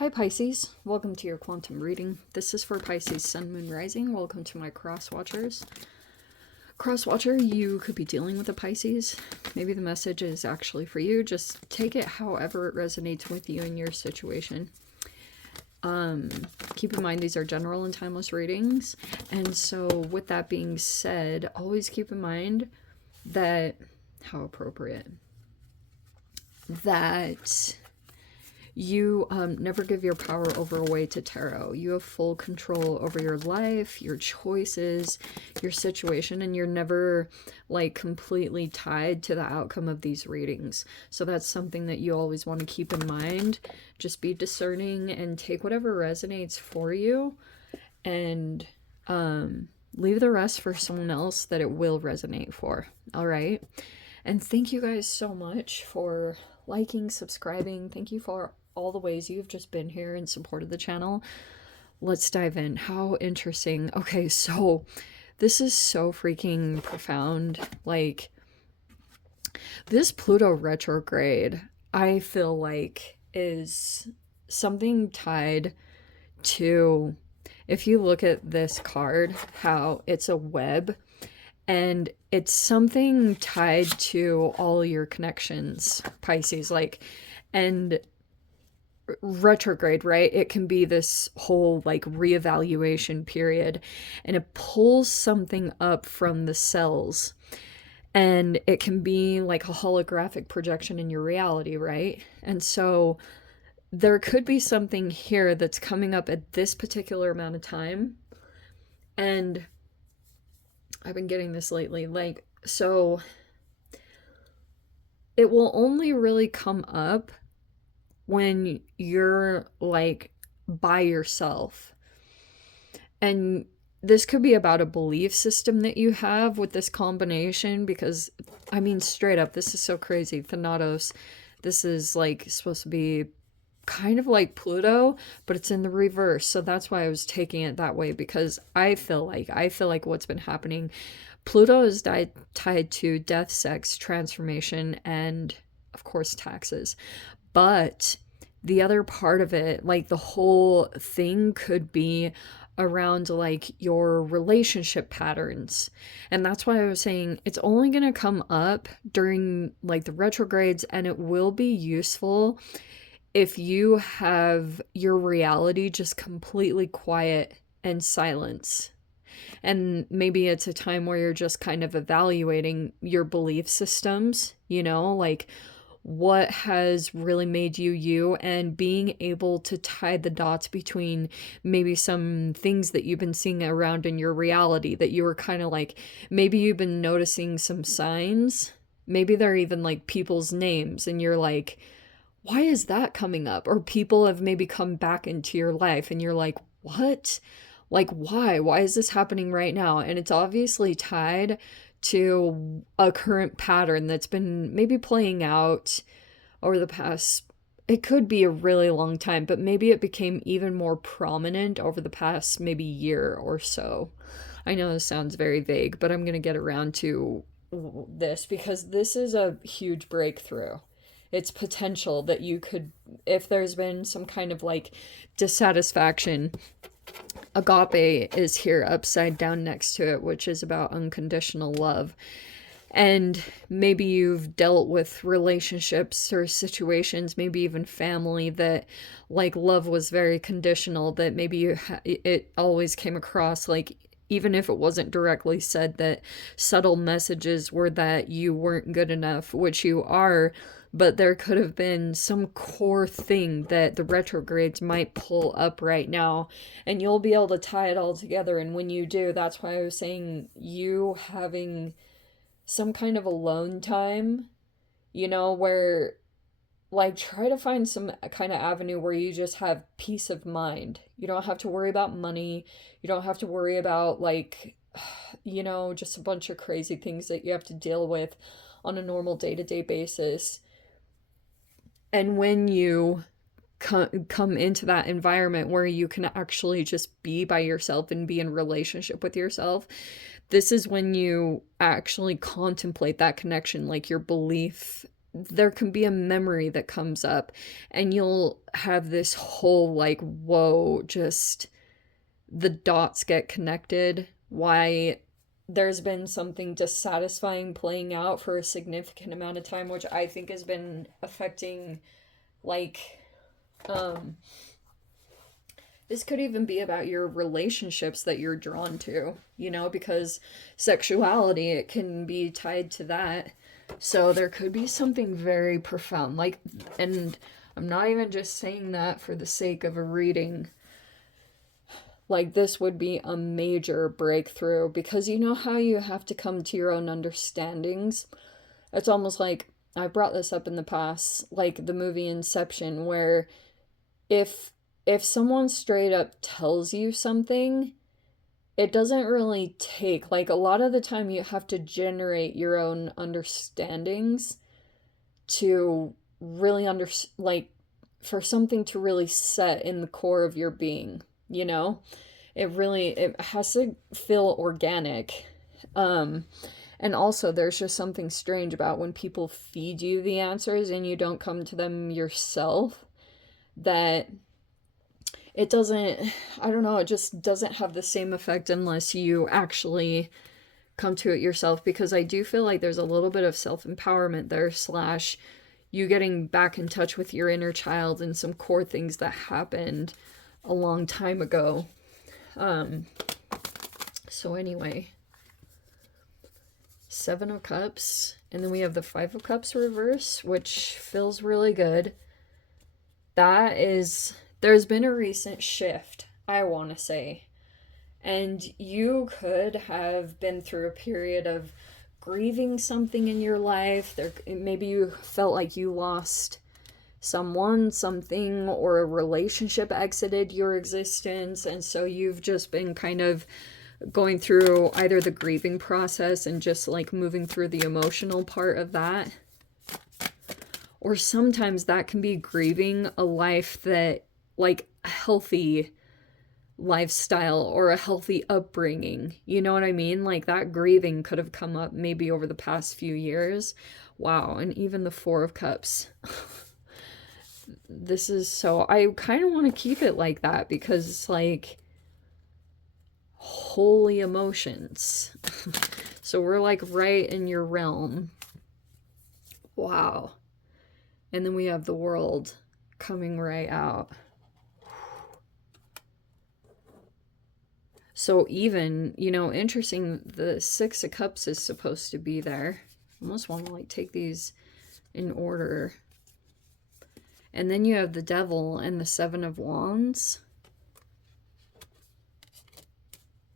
Hi Pisces, welcome to your quantum reading. This is for Pisces Sun, Moon, Rising. Welcome to my cross watchers. Cross watcher, you could be dealing with a Pisces. Maybe the message is actually for you. Just take it however it resonates with you in your situation. Keep in mind these are general and timeless readings. And so with that being said, always keep in mind that, how appropriate, that you never give your power over away to tarot. You have full control over your life, your choices, your situation, and you're never like completely tied to the outcome of these readings. So that's something that you always want to keep in mind. Just be discerning and take whatever resonates for you, and leave the rest for someone else that it will resonate for. All right. And thank you guys so much for liking, subscribing. Thank you for all the ways you've just been here and supported the channel. Let's dive in. How interesting. Okay, so this is so freaking profound. Like, this Pluto retrograde, I feel like, is something tied to, if you look at this card, how it's a web, and it's something tied to all your connections, Pisces. Like, and retrograde, right? It can be this whole like reevaluation period, and it pulls something up from the cells, and it can be like a holographic projection in your reality, right? And so there could be something here that's coming up at this particular amount of time. And I've been getting this lately, like, so it will only really come up when you're like by yourself. And this could be about a belief system that you have with this combination, because I mean, straight up, this is so crazy. Thanatos, this is like supposed to be kind of like Pluto, but it's in the reverse. So that's why I was taking it that way, because I feel like what's been happening, Pluto is tied to death, sex, transformation, and of course taxes. But the other part of it, like the whole thing, could be around like your relationship patterns. And that's why I was saying it's only going to come up during like the retrogrades, and it will be useful if you have your reality just completely quiet and silence. And maybe it's a time where you're just kind of evaluating your belief systems, you know, like what has really made you you, and being able to tie the dots between maybe some things that you've been seeing around in your reality that you were kind of like, maybe you've been noticing some signs, maybe they're even like people's names, and you're like, why is that coming up? Or people have maybe come back into your life and you're like, what? Like, why is this happening right now? And it's obviously tied to a current pattern that's been maybe playing out over the past, it could be a really long time, but maybe it became even more prominent over the past maybe year or so. I know this sounds very vague, but I'm going to get around to this because this is a huge breakthrough. It's potential that you could, if there's been some kind of like dissatisfaction, agape is here upside down next to it, which is about unconditional love. And maybe you've dealt with relationships or situations, maybe even family, that like love was very conditional, that maybe it always came across like, even if it wasn't directly said, that subtle messages were that you weren't good enough, which you are, but there could have been some core thing that the retrogrades might pull up right now, and you'll be able to tie it all together. And when you do, that's why I was saying you having some kind of alone time, you know, where like try to find some kind of avenue where you just have peace of mind. You don't have to worry about money. You don't have to worry about like, you know, just a bunch of crazy things that you have to deal with on a normal day-to-day basis. And when you come into that environment where you can actually just be by yourself and be in relationship with yourself, this is when you actually contemplate that connection, like your belief there can be a memory that comes up, and you'll have this whole like, whoa, just the dots get connected. Why there's been something dissatisfying playing out for a significant amount of time, which I think has been affecting, like, um, this could even be about your relationships that you're drawn to, you know, because sexuality, it can be tied to that. So there could be something very profound. Like, and I'm not even just saying that for the sake of a reading. Like, this would be a major breakthrough because you know how you have to come to your own understandings? It's almost like, I brought this up in the past, like the movie Inception, where if if someone straight up tells you something, it doesn't really take, like, a lot of the time you have to generate your own understandings to really like, for something to really set in the core of your being, you know? It has to feel organic. Um and also there's just something strange about when people feed you the answers and you don't come to them yourself, that it doesn't, I don't know, it just doesn't have the same effect unless you actually come to it yourself, because I do feel like there's a little bit of self-empowerment there, slash you getting back in touch with your inner child and some core things that happened a long time ago. Um so anyway, 7 of Cups, and then we have the 5 of Cups reverse, which feels really good. That is, there's been a recent shift, I want to say. And you could have been through a period of grieving something in your life. There, maybe you felt like you lost someone, something, or a relationship exited your existence. And so you've just been kind of going through either the grieving process and just like moving through the emotional part of that. Or sometimes that can be grieving a life that, like, a healthy lifestyle or a healthy upbringing. You know what I mean? Like, that grieving could have come up maybe over the past few years. Wow, and even the 4 of Cups. This is so, I kind of want to keep it like that because it's like holy emotions. So we're like right in your realm. Wow. And then we have the World coming right out. So even, you know, interesting, the 6 of Cups is supposed to be there. I almost want to like take these in order. And then you have the Devil and the 7 of Wands.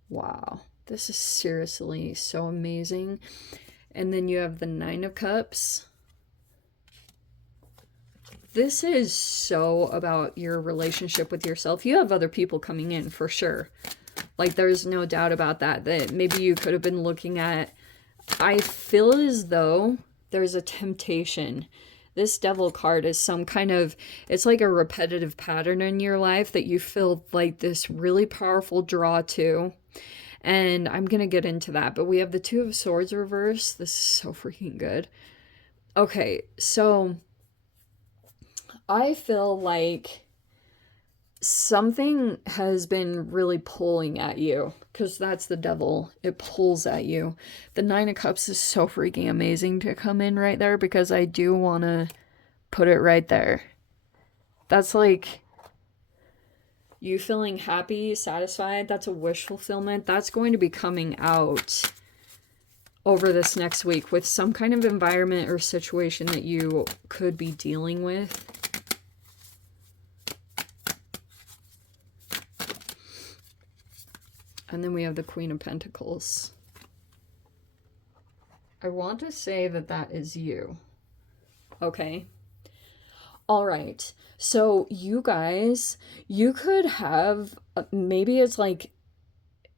Wow. This is seriously so amazing. And then you have the 9 of Cups. This is so about your relationship with yourself. You have other people coming in for sure. Like, there's no doubt about that. That maybe you could have been looking at. I feel as though there's a temptation. This Devil card is some kind of, it's like a repetitive pattern in your life that you feel like this really powerful draw to. And I'm going to get into that. But we have the 2 of Swords reverse. This is so freaking good. Okay, so I feel like something has been really pulling at you, because that's the Devil. It pulls at you. The 9 of Cups is so freaking amazing to come in right there, because I do want to put it right there. That's like you feeling happy, satisfied. That's a wish fulfillment. That's going to be coming out over this next week with some kind of environment or situation that you could be dealing with. And then we have the Queen of Pentacles. I want to say that that is you. Okay. All right. So you guys, you could have, maybe it's like,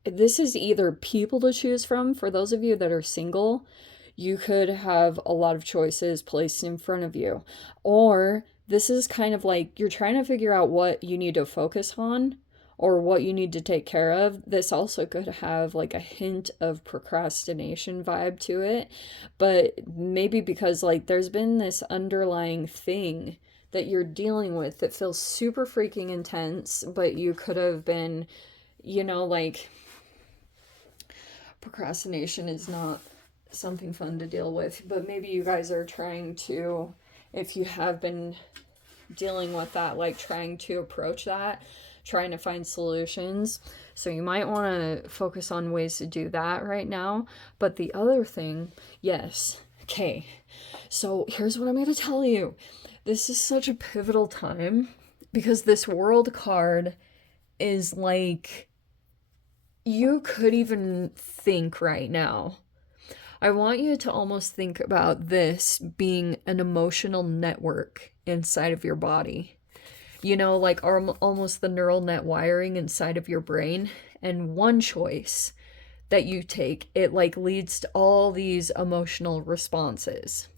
this is either people to choose from. For those of you that are single, you could have a lot of choices placed in front of you. Or this is kind of like you're trying to figure out what you need to focus on, or what you need to take care of. This also could have like a hint of procrastination vibe to it, but maybe because like there's been this underlying thing that you're dealing with that feels super freaking intense, but you could have been, like procrastination is not something fun to deal with, but maybe you guys are trying to, if you have been dealing with that, like trying to approach that, trying to find solutions. So you might want to focus on ways to do that right now. But the other thing, yes, okay. So here's what I'm going to tell you. This is such a pivotal time because this world card is like, you could even think right now. I want you to almost think about this being an emotional network inside of your body. Like almost the neural net wiring inside of your brain. And one choice that you take, it like leads to all these emotional responses,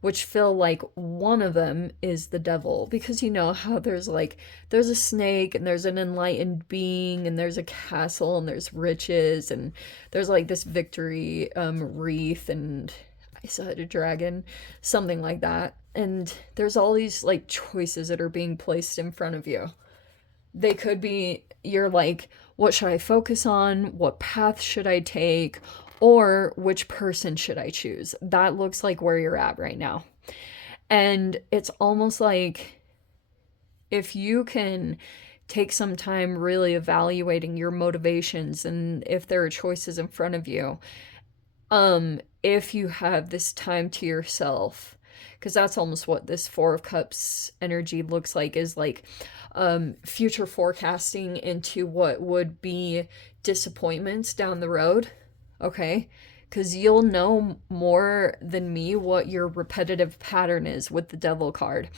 which feel like one of them is the devil, because you know how there's a snake and there's an enlightened being and there's a castle and there's riches and there's like this victory wreath and I said a dragon, something like that. And there's all these like choices that are being placed in front of you. They could be, you're like, what should I focus on? What path should I take? Or which person should I choose? That looks like where you're at right now. And it's almost like if you can take some time really evaluating your motivations and if there are choices in front of you, if you have this time to yourself, because that's almost what this Four of Cups energy looks like, is like future forecasting into what would be disappointments down the road. Okay, because you'll know more than me what your repetitive pattern is with the devil card.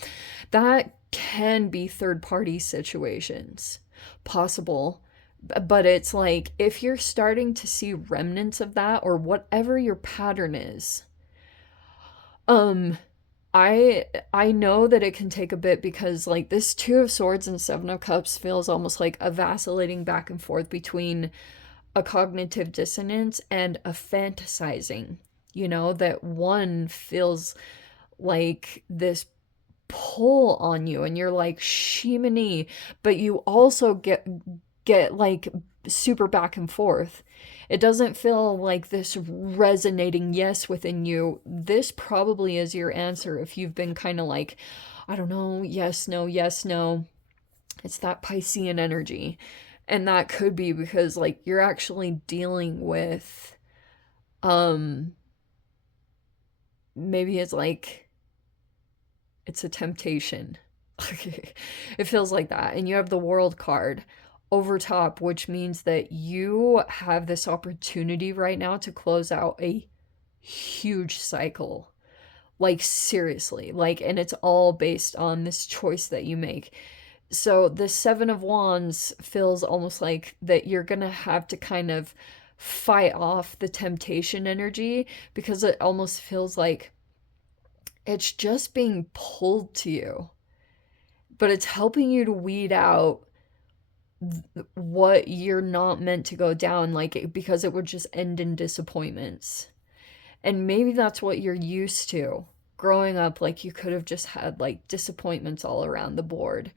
That can be third party situations, possible. But it's like if you're starting to see remnants of that or whatever your pattern is, I know that it can take a bit because like this Two of Swords and Seven of Cups feels almost like a vacillating back and forth between a cognitive dissonance and a fantasizing, that one feels like this pull on you and you're like shimony, but you also get like super back and forth. It doesn't feel like this resonating yes within you. This probably is your answer if you've been kind of like, I don't know, yes, no, yes, no. It's that Piscean energy. And that could be because like you're actually dealing with maybe it's like it's a temptation. It feels like that. And you have the World card over top, which means that you have this opportunity right now to close out a huge cycle. Like seriously, like, and it's all based on this choice that you make. So the Seven of Wands feels almost like that you're gonna have to kind of fight off the temptation energy because it almost feels like it's just being pulled to you. But it's helping you to weed out what you're not meant to go down, like, because it would just end in disappointments. And maybe that's what you're used to growing up. Like you could have just had like disappointments all around the board.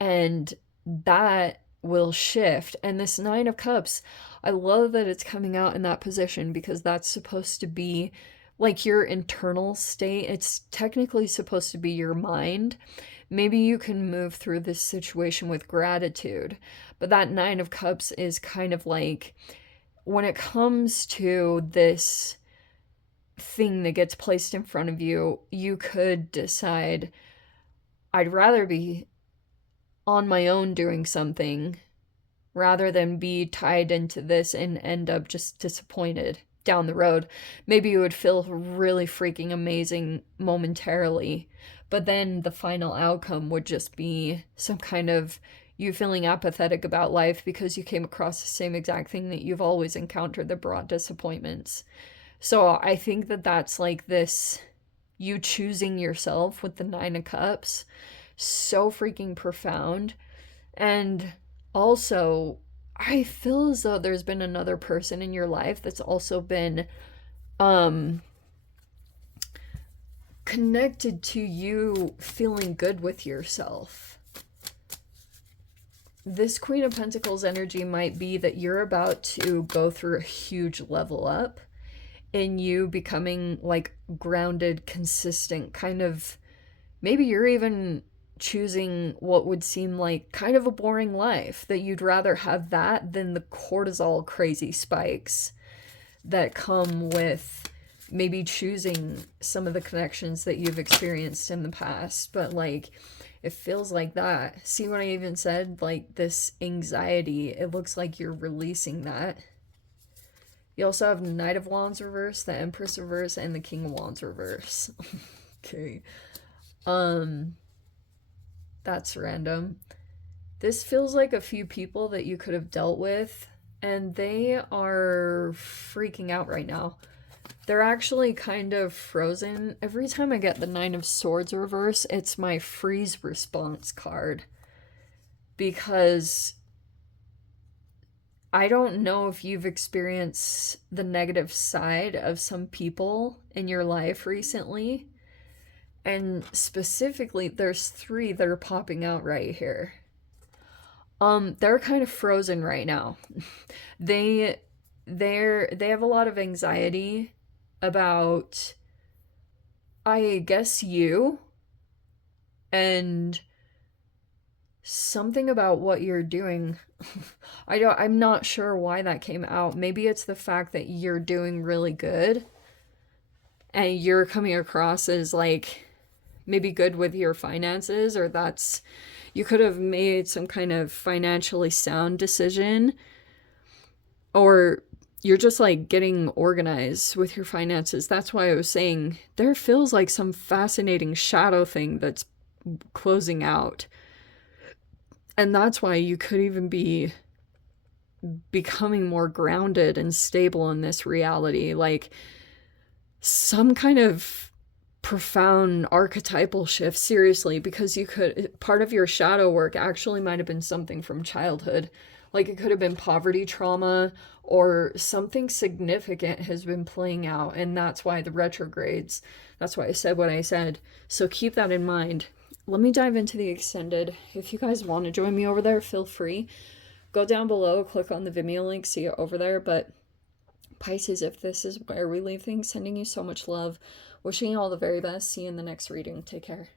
And that will shift. And this Nine of Cups, I love that it's coming out in that position because that's supposed to be like your internal state. It's technically supposed to be your mind. Maybe you can move through this situation with gratitude. But that Nine of Cups is kind of like when it comes to this thing that gets placed in front of you, you could decide, I'd rather be on my own doing something rather than be tied into this and end up just disappointed down the road. Maybe you would feel really freaking amazing momentarily, but then the final outcome would just be some kind of you feeling apathetic about life because you came across the same exact thing that you've always encountered that brought disappointments. So I think that that's like this, you choosing yourself with the Nine of Cups, so freaking profound. And Also, I feel as though there's been another person in your life that's also been um connected to you feeling good with yourself. This Queen of Pentacles energy might be that you're about to go through a huge level up in you becoming like grounded, consistent, kind of, maybe you're even choosing what would seem like kind of a boring life, that you'd rather have that than the cortisol crazy spikes that come with maybe choosing some of the connections that you've experienced in the past. But like, it feels like that. See what I even said? Like this anxiety, it looks like you're releasing that. You also have Knight of Wands reverse, the Empress reverse, and the King of Wands reverse. Okay. That's random. This feels like a few people that you could have dealt with, and they are freaking out right now. They're actually kind of frozen. Every time I get the Nine of Swords reverse, it's my freeze response card. Because I don't know if you've experienced the negative side of some people in your life recently. And specifically, there's 3 that are popping out right here. They're kind of frozen right now. they they have a lot of anxiety about, I guess, you, and something about what you're doing. I'm not sure why that came out. Maybe it's the fact that you're doing really good and you're coming across as like maybe good with your finances, or that's, you could have made some kind of financially sound decision, or you're just like getting organized with your finances. That's why I was saying there feels like some fascinating shadow thing that's closing out. And that's why you could even be becoming more grounded and stable in this reality. Like some kind of profound archetypal shift, seriously, because you could, part of your shadow work actually might have been something from childhood. Like it could have been poverty trauma, or something significant has been playing out, and that's why the retrogrades, that's why I said what I said. So keep that in mind. Let me dive into the extended. If you guys want to join me over there, feel free. Go down below, click on the Vimeo link, see it over there. But Pisces, if this is where we leave things, sending you so much love. Wishing you all the very best. See you in the next reading. Take care.